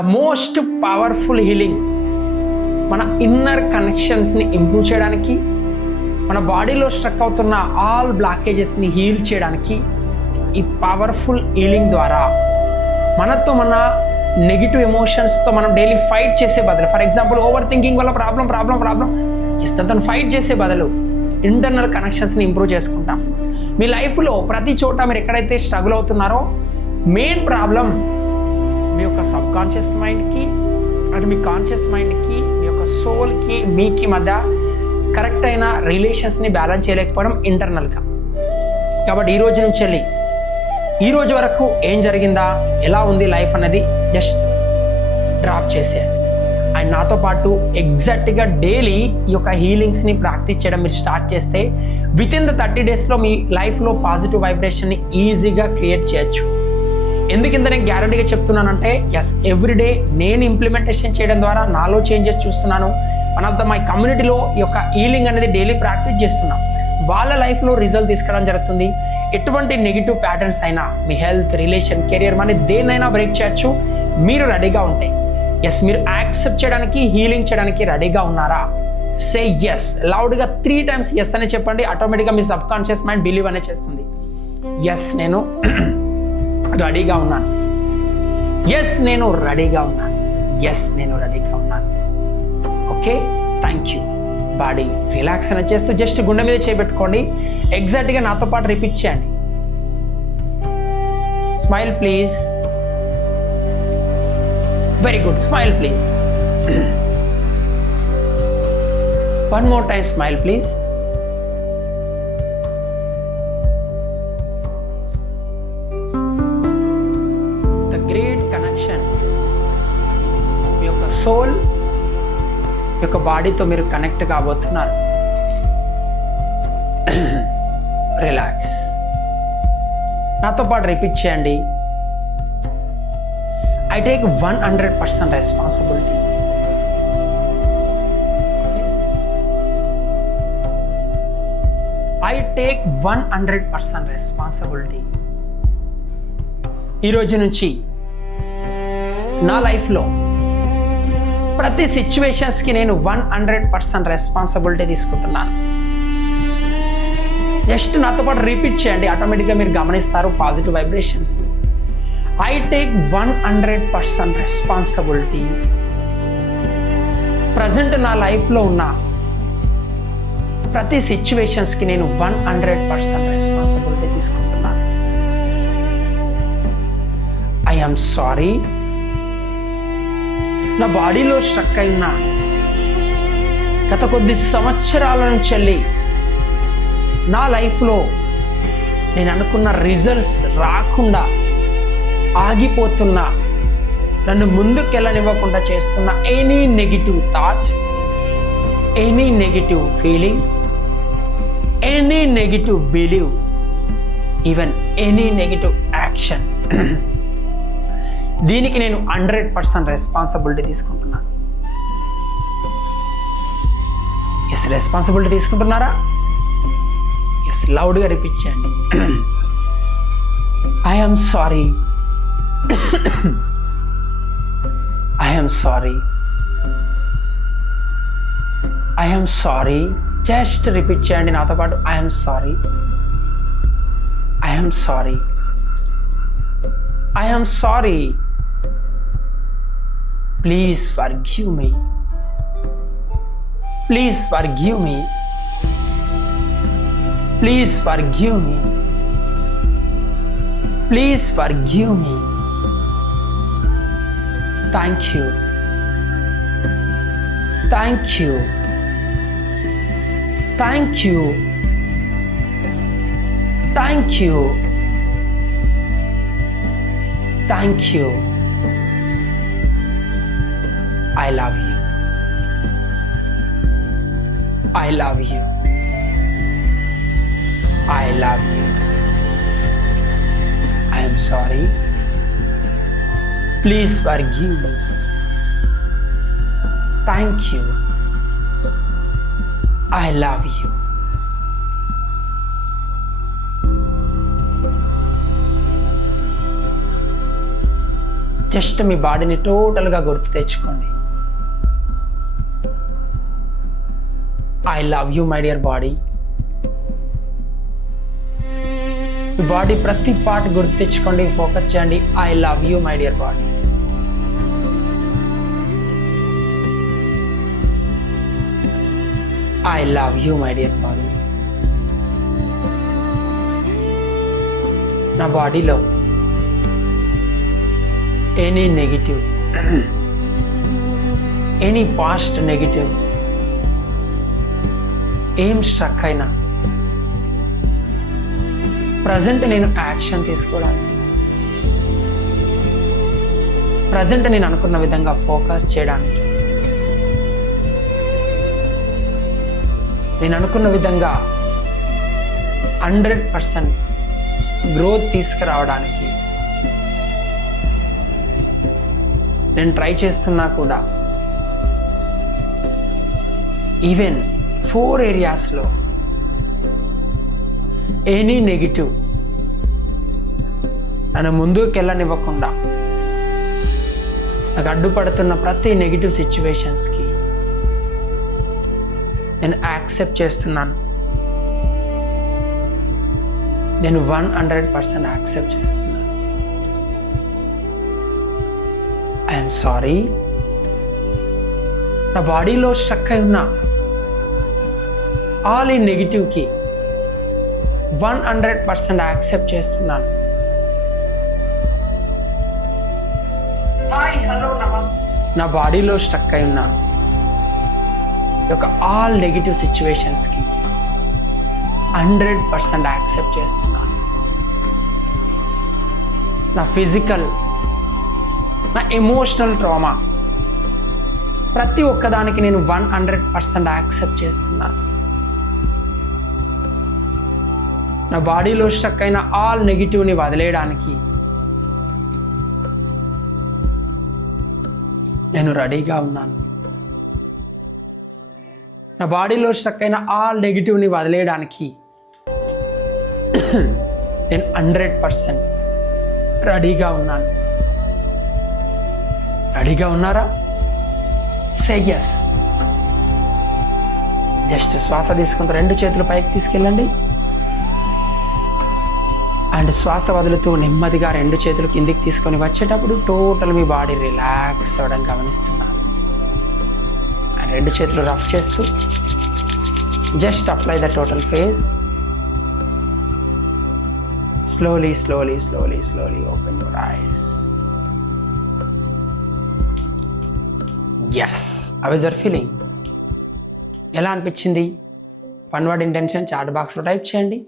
The most powerful healing మన ఇన్నర్ కనెక్షన్స్ని ఇంప్రూవ్ చేయడానికి, మన బాడీలో స్ట్రక్ అవుతున్న ఆల్ బ్లాకేజెస్ని హీల్ చేయడానికి ఈ పవర్ఫుల్ హీలింగ్ ద్వారా మనతో మన నెగిటివ్ ఎమోషన్స్తో మనం డైలీ ఫైట్ చేసే బదులు, ఫర్ ఎగ్జాంపుల్ ఓవర్ థింకింగ్ వల్ల ప్రాబ్లం ఇష్టంతో ఫైట్ చేసే బదులు ఇంటర్నల్ కనెక్షన్స్ని ఇంప్రూవ్ చేసుకుంటాం. మీ లైఫ్లో ప్రతి చోట మీరు ఎక్కడైతే స్ట్రగుల్ అవుతున్నారో మెయిన్ ప్రాబ్లం మీ యొక్క సబ్ కాన్షియస్ మైండ్కి అంటే మీ కాన్షియస్ మైండ్కి మీ యొక్క సోల్కి మీకి మధ్య కరెక్ట్ అయిన రిలేషన్స్ని బ్యాలెన్స్ చేయలేకపోవడం ఇంటర్నల్గా. కాబట్టి ఈ రోజు నుంచి వెళ్ళి ఈ రోజు వరకు ఏం జరిగిందా, ఎలా ఉంది లైఫ్ అనేది జస్ట్ డ్రాప్ చేసేయండి. అండ్ నాతో పాటు ఎగ్జాక్ట్గా డైలీ ఈ యొక్క హీలింగ్స్ని ప్రాక్టీస్ చేయడం మీరు స్టార్ట్ చేస్తే విత్ ఇన్ ద 30 డేస్లో మీ లైఫ్లో పాజిటివ్ వైబ్రేషన్ని ఈజీగా క్రియేట్ చేయొచ్చు. ఎందుకింత నేను గ్యారంటీగా చెప్తున్నానంటే ఎవ్రీడే నేను ఇంప్లిమెంటేషన్ చేయడం ద్వారా నాలో చేంజెస్ చూస్తున్నాను. వన్ ఆఫ్ ద మై కమ్యూనిటీలో ఈ యొక్క హీలింగ్ అనేది డైలీ ప్రాక్టీస్ చేస్తున్నాం. వాళ్ళ లైఫ్లో రిజల్ట్ తీసుకురావడం జరుగుతుంది. ఎటువంటి నెగిటివ్ ప్యాటర్న్స్ అయినా మీ హెల్త్, రిలేషన్, కెరియర్ మనీ దేన్నైనా బ్రేక్ చేయొచ్చు మీరు రెడీగా ఉంటే. మీరు యాక్సెప్ట్ చేయడానికి, హీలింగ్ చేయడానికి రెడీగా ఉన్నారా? సే ఎస్ లౌడ్గా 3 times ఎస్ అని చెప్పండి. ఆటోమేటిక్గా మీ సబ్ కాన్షియస్ మైండ్ బిలీవ్ అనే చేస్తుంది. నేను రెడీగా ఉన్నాను. నేను రెడీగా ఉన్నాను. నేను రెడీగా ఉన్నాను. Okay, thank you. Body relax అని చేస్తూ జస్ట్ గుండె మీద చేపెట్టుకోండి. ఎగ్జాక్ట్గా నాతో పాటు రిపీట్ చేయండి. Smile please. Very good. Smile please. One more time smile please. The great connection మీ యొక్క సోల్ యొక్క బాడీతో మీరు కనెక్ట్ కాబోతున్నారు. రిలాక్స్. నాతో పాటు రిపీట్ చేయండి. I take 100% responsibility. I take 100% రెస్పాన్సిబిలిటీ. ఈరోజు నుంచి నా లైఫ్లో ప్రతి సిచ్యువేషన్స్కి నేను 100% రెస్పాన్సిబిలిటీ తీసుకుంటున్నాను. జస్ట్ నాతో పాటు రిపీట్ చేయండి. ఆటోమేటిక్గా మీరు గమనిస్తారు పాజిటివ్ వైబ్రేషన్స్ని. I take 100% responsibility. ప్రజెంట్ నా లైఫ్లో ఉన్న ప్రతి సిచ్యువేషన్స్కి నేను 100% రెస్పాన్సిబిలిటీ తీసుకుంటున్నాను. I am sorry. నా బాడీలో స్ట్రక్ అయిన గత కొద్ది సంవత్సరాల నుంచి వెళ్ళి నా లైఫ్లో నేను అనుకున్న రిజల్ట్స్ రాకుండా ఆగిపోతున్న, నన్ను ముందుకెళ్ళనివ్వకుండా చేస్తున్న any negative thought, any negative feeling, any negative believe, even any negative action, దీనికి నేను 100% రెస్పాన్సిబిలిటీ తీసుకుంటున్నాను. రెస్పాన్సిబిలిటీ తీసుకుంటున్నారా? లౌడ్గా రిపీట్ చేయండి. I am sorry. I am sorry. I am sorry. Just repeat చేయండి నాతో పాటు. I am sorry. I am sorry. I am sorry. Please forgive me. Please forgive me. Please forgive me. Please forgive me. Thank you. Thank you. Thank you. Thank you. Thank you. I love you. I love you. I love you. I am sorry. Please forgive me. Thank you. I love you. Just మీ బాడీని టోటల్గా గుర్తు తెచ్చుకోండి. I love you my dear body. మీ body ప్రతి part గుర్తు తెచ్చుకోండి, focus చేయండి. I love you my dear body. I love you my dear body. నా బాడీలో any negative, any past negative ఏం స్ట్రక్ అయినా ప్రజెంట్ నేను యాక్షన్ తీసుకోవడానికి, ప్రజెంట్ నేను అనుకున్న విధంగా ఫోకస్ చేయడానికి, నేను అనుకున్న విధంగా 100% గ్రోత్ తీసుకురావడానికి నేను ట్రై చేస్తున్నా కూడా ఈవెన్ 4 ఏరియాస్లో ఎనీ నెగిటివ్ నన్ను ముందుకు వెళ్ళనివ్వకుండా నాకు అడ్డుపడుతున్న ప్రతి నెగిటివ్ సిచ్యువేషన్స్కి నేను యాక్సెప్ట్ చేస్తున్నాను. నేను 100% యాక్సెప్ట్ చేస్తున్నాను. I'm sorry. నా బాడీలో స్ట్రక్ అయి ఉన్న ఆల్ ఈ నెగిటివ్కి 100% యాక్సెప్ట్ చేస్తున్నాను. నా బాడీలో స్ట్రక్ అయి ఉన్న యొక్క ఆల్ నెగిటివ్ సిచ్యువేషన్స్కి 100% యాక్సెప్ట్ చేస్తున్నాను. నా ఫిజికల్, నా ఎమోషనల్ ట్రామా ప్రతి ఒక్కదానికి నేను 100% యాక్సెప్ట్ చేస్తున్నాను. నా బాడీలో స్ట్రక్ అయిన ఆల్ నెగిటివ్ని వదిలేయడానికి నేను రెడీగా ఉన్నాను. నా బాడీలో స్ట్రక్ అయిన ఆల్ నెగిటివ్ని వదిలేయడానికి నేను 100% రెడీగా ఉన్నాను. రెడీగా ఉన్నారా? Say yes. జస్ట్ శ్వాస తీసుకుంటూ 2 చేతులు పైకి తీసుకెళ్ళండి. అండ్ శ్వాస వదులుతూ నెమ్మదిగా 2 చేతులు కిందికి తీసుకొని వచ్చేటప్పుడు టోటల్ మీ బాడీ రిలాక్స్ అవ్వడం గమనిస్తున్నారు. అండ్ 2 చేతులు రఫ్ చేస్తూ just apply the total face. Slowly slowly slowly slowly open your eyes. Yes. How is your feeling? ఎలా అనిపించింది? 1 word ఇంటెన్షన్ చాట్ బాక్స్లో టైప్ చేయండి.